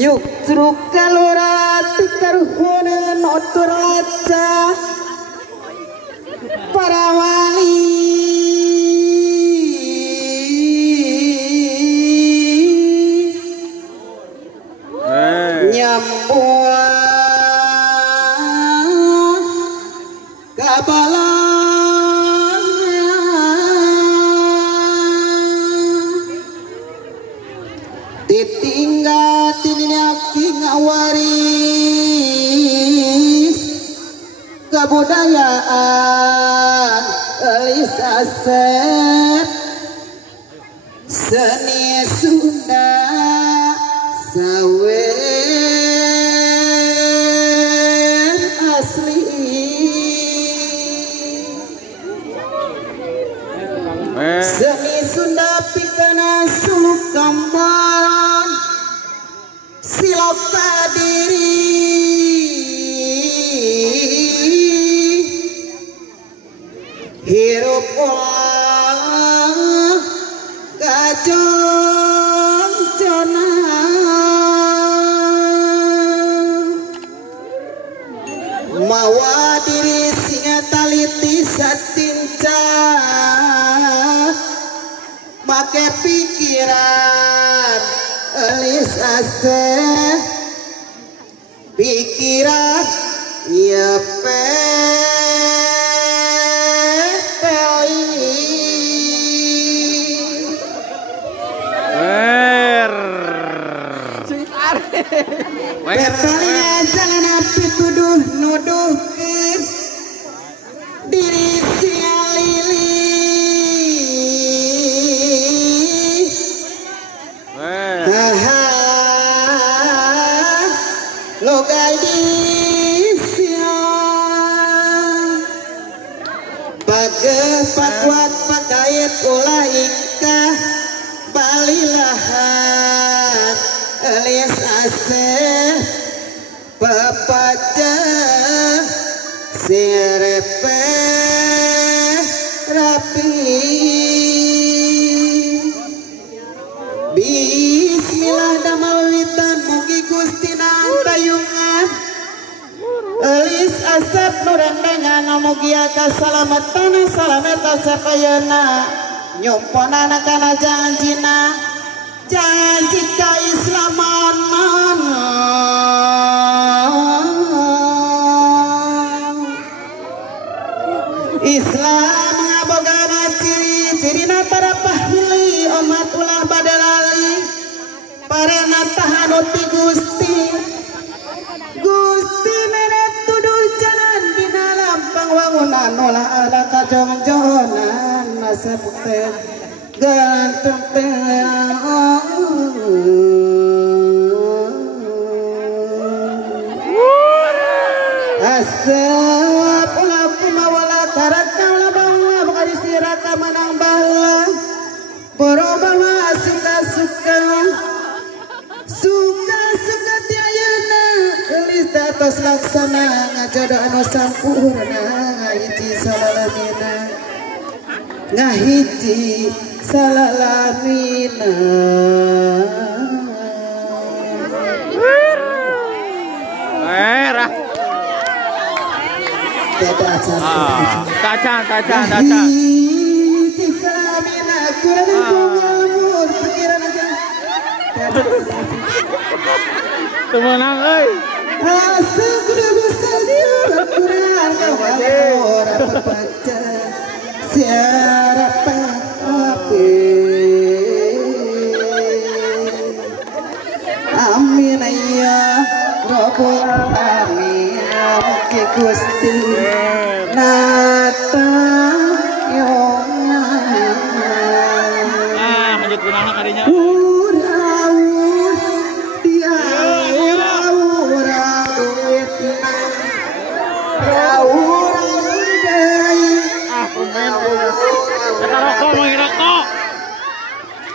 Nyuk truk kalora tikaruhuna noturaca para wali nyambuan kabalang ditinggal tinaki ngawaris kebudayaan elis aset seni Sunda sawer asli seni Sunda pikana suluk gambaran siloka diri hirup ulang kacung jona mawa diri singa taliti satinca make pikiran elis ase pikiran ya Pepalinya jangan api tuduh nuduh diri siang lili lo gadis siang bagai pakuat pakait ulah ingkah balilahan alias ase papaca sirepe rapi bismillah damal witan mugi Gusti tayungan elis asap nurendengan mugi kasalamatan salameta sapayana nyumponana kana janjina janji keislaman Islam ngabogana ciri-cirina para pahili umat ulah badalali parana tahanuti Gusti Gusti meret tuduh jalan dina lampang wangunan ulah ala kajong-jongan masa bukti gantung asap ulaku mawala karaka ulabangla bukan istiraka menang bala berubah suka tiayana kelis atas laksana ngajodo anu sampurna ngahiji salalamina ngahiji salalamina Kacang. Temenang euy. Amin ya Rabbul alamin mugi Gusti nata yona lanjut kunana kadinya urawur dia urawur rawur deui kumen rokok mau ngerokok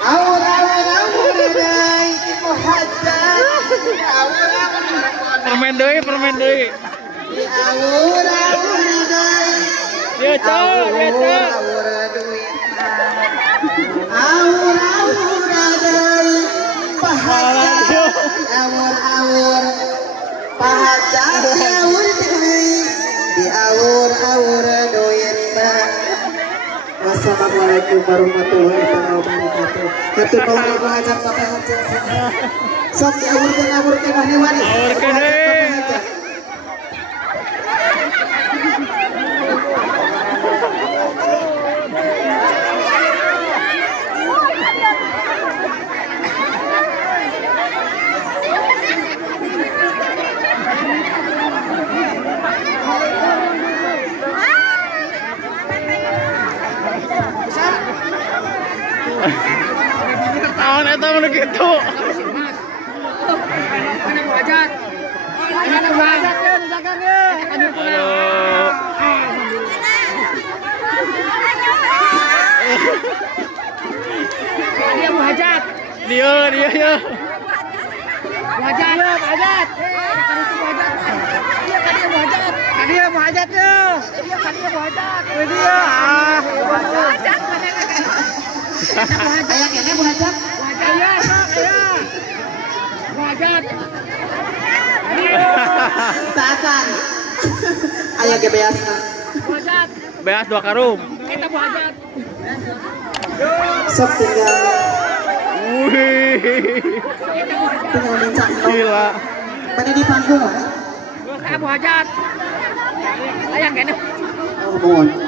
rawur deui muhajjat permen deui dia aura deui pahala Assalamualaikum warahmatullahi wabarakatuh. Hatur nuhun Ibu Hajat Bapak Hajat. Sok diawurkeun ahli waris. Awurkeun deui. Tahun eta mun kitu. Dia mau hajat. Dia ya. Hajat, hajat. Dia mau hajat ya. Dia mau hajat. Dia. Hajat. Aya kene Bu Hajat. Aya, aya. Mau hajat. Taakan. Aya ge beasna. Mau hajat. Beas 2 karung. Kita mau hajat. Sok tinggal Wih. mincak. Gila. Mana di panggung? Saya mau hajat. Aya kene. Oh, mohon.